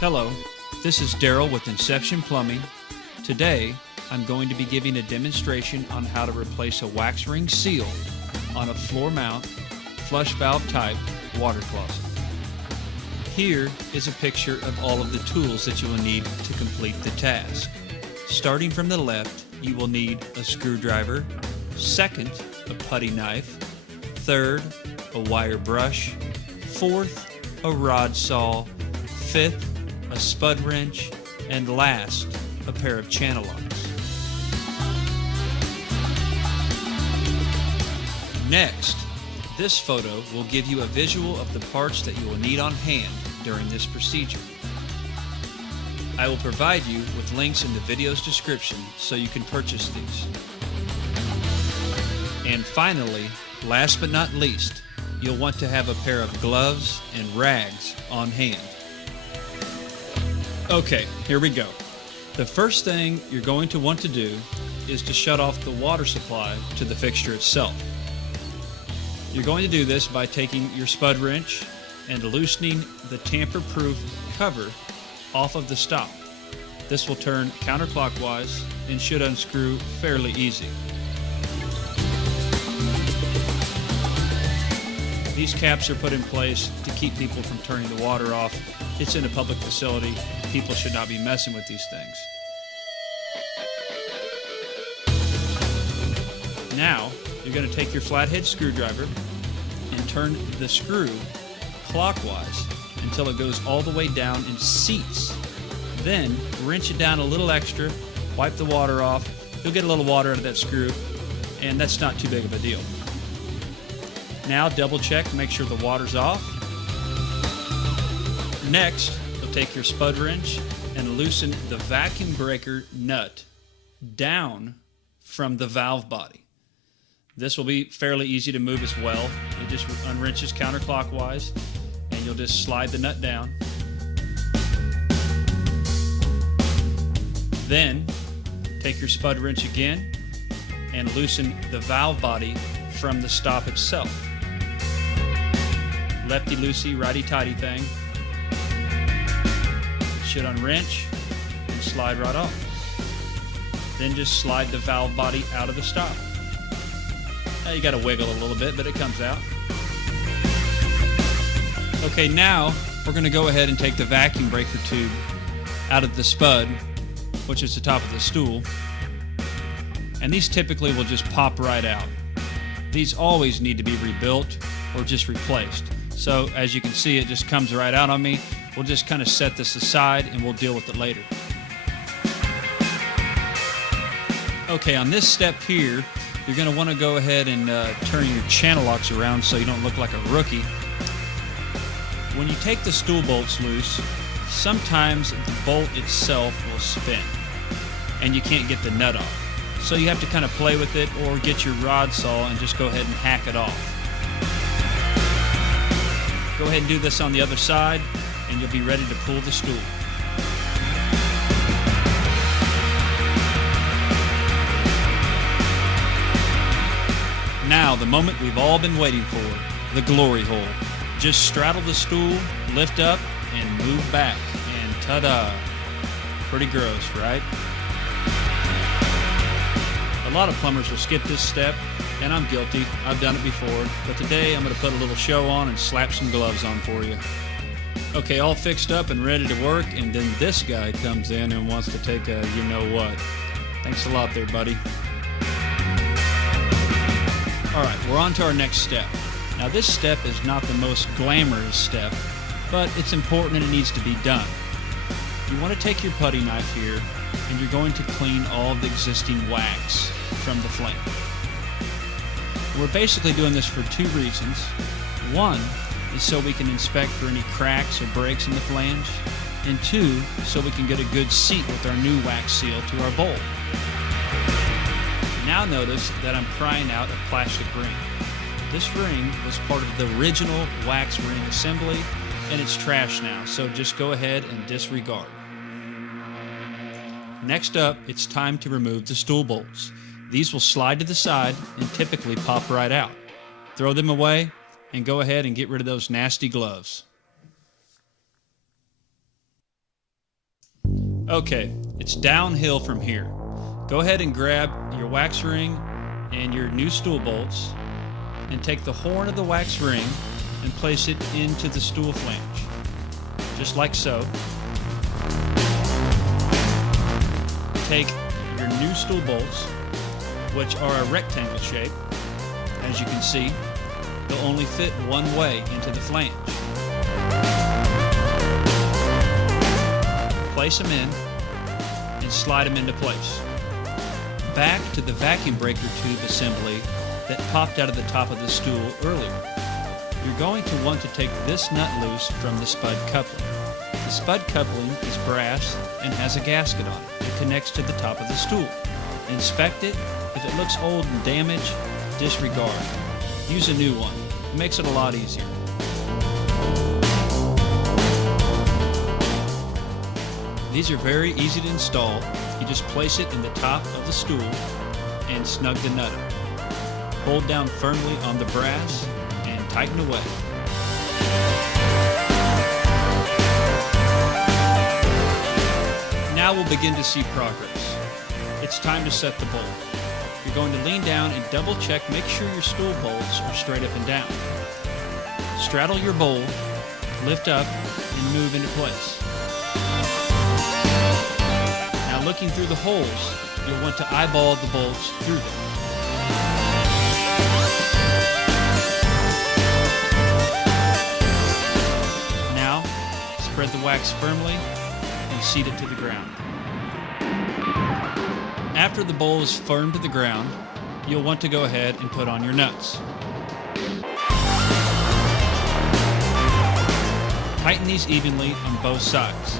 Hello, this is Daryl with Inception Plumbing. Today, I'm going to be giving a demonstration on how to replace a wax ring seal on a floor mount, flush valve type water closet. Here is a picture of all of the tools that you will need to complete the task. Starting from the left, you will need a screwdriver, second, a putty knife, third, a wire brush, fourth, a rod saw, fifth, a spud wrench, and last, a pair of channel locks. Next, this photo will give you a visual of the parts that you will need on hand during this procedure. I will provide you with links in the video's description so you can purchase these. And finally, last but not least, you'll want to have a pair of gloves and rags on hand. Okay, here we go. The first thing you're going to want to do is to shut off the water supply to the fixture itself. You're going to do this by taking your spud wrench and loosening the tamper-proof cover off of the stop. This will turn counterclockwise and should unscrew fairly easy. These caps are put in place to keep people from turning the water off. It's in a public facility. People should not be messing with these things. Now, you're going to take your flathead screwdriver and turn the screw clockwise until it goes all the way down and seats. Then, wrench it down a little extra, wipe the water off. You'll get a little water out of that screw, and that's not too big of a deal. Now, double check to make sure the water's off. Next, you'll take your spud wrench and loosen the vacuum breaker nut down from the valve body. This will be fairly easy to move as well. It just unwrenches counterclockwise, and you'll just slide the nut down. Then, take your spud wrench again and loosen the valve body from the stop itself. Lefty-loosey, righty-tighty thing. It should unwrench and slide right off. Then just slide the valve body out of the stop. Now you got to wiggle a little bit, but it comes out. Okay, now we're going to go ahead and take the vacuum breaker tube out of the spud, which is the top of the stool. And these typically will just pop right out. These always need to be rebuilt or just replaced. So as you can see, it just comes right out on me. We'll just kind of set this aside and we'll deal with it later. Okay, on this step here, you're going to want to go ahead and turn your channel locks around so you don't look like a rookie. When you take the stool bolts loose, sometimes the bolt itself will spin and you can't get the nut off. So you have to kind of play with it or get your rod saw and just go ahead and hack it off. Go ahead and do this on the other side and you'll be ready to pull the stool. Now, the moment we've all been waiting for, the glory hole. Just straddle the stool, lift up, and move back. And ta-da! Pretty gross, right? A lot of plumbers will skip this step, and I'm guilty. I've done it before, but today I'm going to put a little show on and slap some gloves on for you. Okay, all fixed up and ready to work, and then this guy comes in and wants to take a you-know-what. Thanks a lot there, buddy. Alright, we're on to our next step. Now this step is not the most glamorous step, but it's important and it needs to be done. You want to take your putty knife here, and you're going to clean all of the existing wax from the flange. We're basically doing this for two reasons. One is so we can inspect for any cracks or breaks in the flange, and two, so we can get a good seat with our new wax seal to our bowl. Now notice that I'm prying out a plastic ring. This ring was part of the original wax ring assembly, and it's trash now, so just go ahead and disregard. Next up, it's time to remove the stool bolts. These will slide to the side and typically pop right out. Throw them away and go ahead and get rid of those nasty gloves. Okay, it's downhill from here. Go ahead and grab your wax ring and your new stool bolts and take the horn of the wax ring and place it into the stool flange, just like so. Take your new stool bolts, which are a rectangle shape. As you can see, they'll only fit one way into the flange. Place them in and slide them into place. Back to the vacuum breaker tube assembly that popped out of the top of the stool earlier. You're going to want to take this nut loose from the spud coupling. The spud coupling is brass and has a gasket on it. It connects to the top of the stool. Inspect it. If it looks old and damaged, disregard. Use a new one. It makes it a lot easier. These are very easy to install. You just place it in the top of the stool and snug the nut up. Hold down firmly on the brass and tighten away. Now we'll begin to see progress. It's time to set the bowl. You're going to lean down and double check, make sure your stool bolts are straight up and down. Straddle your bowl, lift up, and move into place. Now looking through the holes, you'll want to eyeball the bolts through them. Now, spread the wax firmly and seat it to the ground. After the bowl is firm to the ground, you'll want to go ahead and put on your nuts. Tighten these evenly on both sides.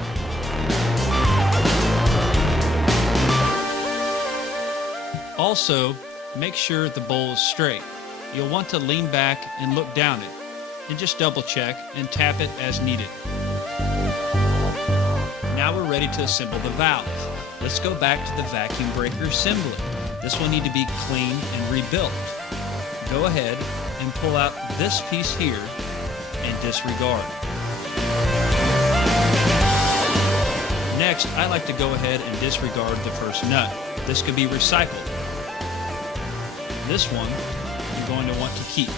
Also, make sure the bowl is straight. You'll want to lean back and look down it, and just double check and tap it as needed. Now we're ready to assemble the valve. Let's go back to the vacuum breaker assembly. This will need to be cleaned and rebuilt. Go ahead and pull out this piece here and disregard. Next, I like to go ahead and disregard the first nut. This could be recycled. This one you're going to want to keep.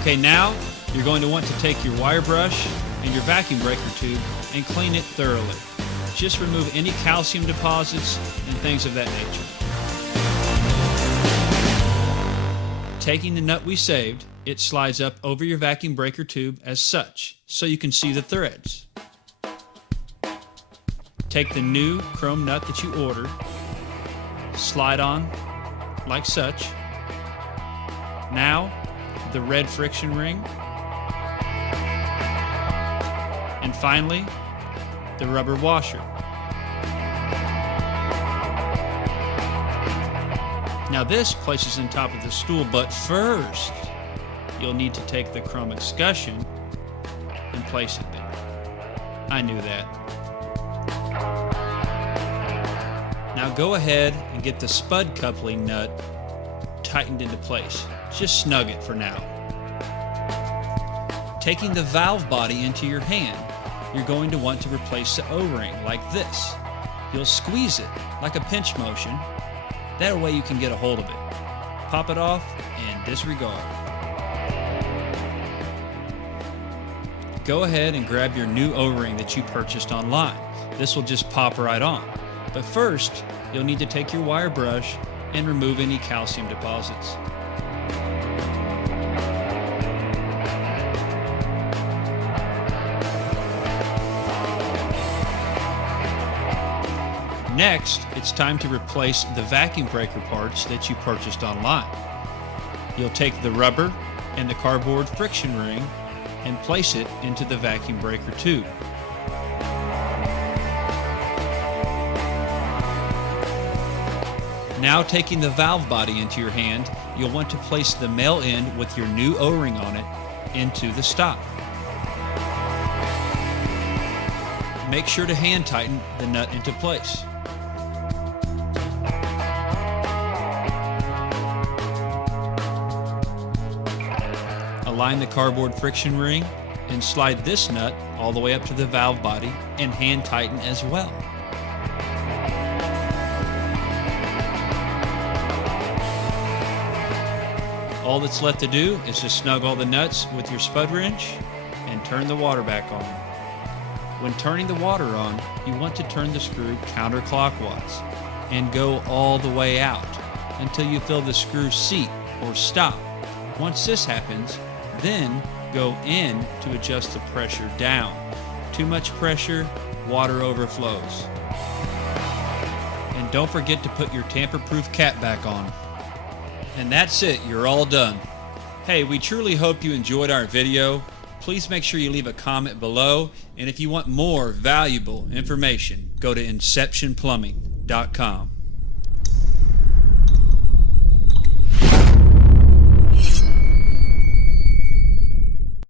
Okay, now you're going to want to take your wire brush and your vacuum breaker tube and clean it thoroughly. Just remove any calcium deposits and things of that nature. Taking the nut we saved, it slides up over your vacuum breaker tube as such, so you can see the threads. Take the new chrome nut that you ordered, slide on like such. Now, the red friction ring. And finally, the rubber washer. Now this places on top of the stool, but first, you'll need to take the chrome escutcheon and place it there. I knew that. Now go ahead and get the spud coupling nut tightened into place. Just snug it for now. Taking the valve body into your hand, you're going to want to replace the O-ring like this. You'll squeeze it like a pinch motion. That way you can get a hold of it. Pop it off and disregard. Go ahead and grab your new O-ring that you purchased online. This will just pop right on. But first, you'll need to take your wire brush and remove any calcium deposits. Next, it's time to replace the vacuum breaker parts that you purchased online. You'll take the rubber and the cardboard friction ring and place it into the vacuum breaker tube. Now taking the valve body into your hand, you'll want to place the male end with your new O-ring on it into the stop. Make sure to hand tighten the nut into place. Align the cardboard friction ring and slide this nut all the way up to the valve body and hand tighten as well. All that's left to do is to snug all the nuts with your spud wrench and turn the water back on. When turning the water on, you want to turn the screw counterclockwise and go all the way out until you feel the screw seat or stop. Once this happens, then go in to adjust the pressure down. Too much pressure, water overflows. And don't forget to put your tamper-proof cap back on. And that's it, you're all done. Hey, we truly hope you enjoyed our video. Please make sure you leave a comment below, and if you want more valuable information, go to inceptionplumbing.com.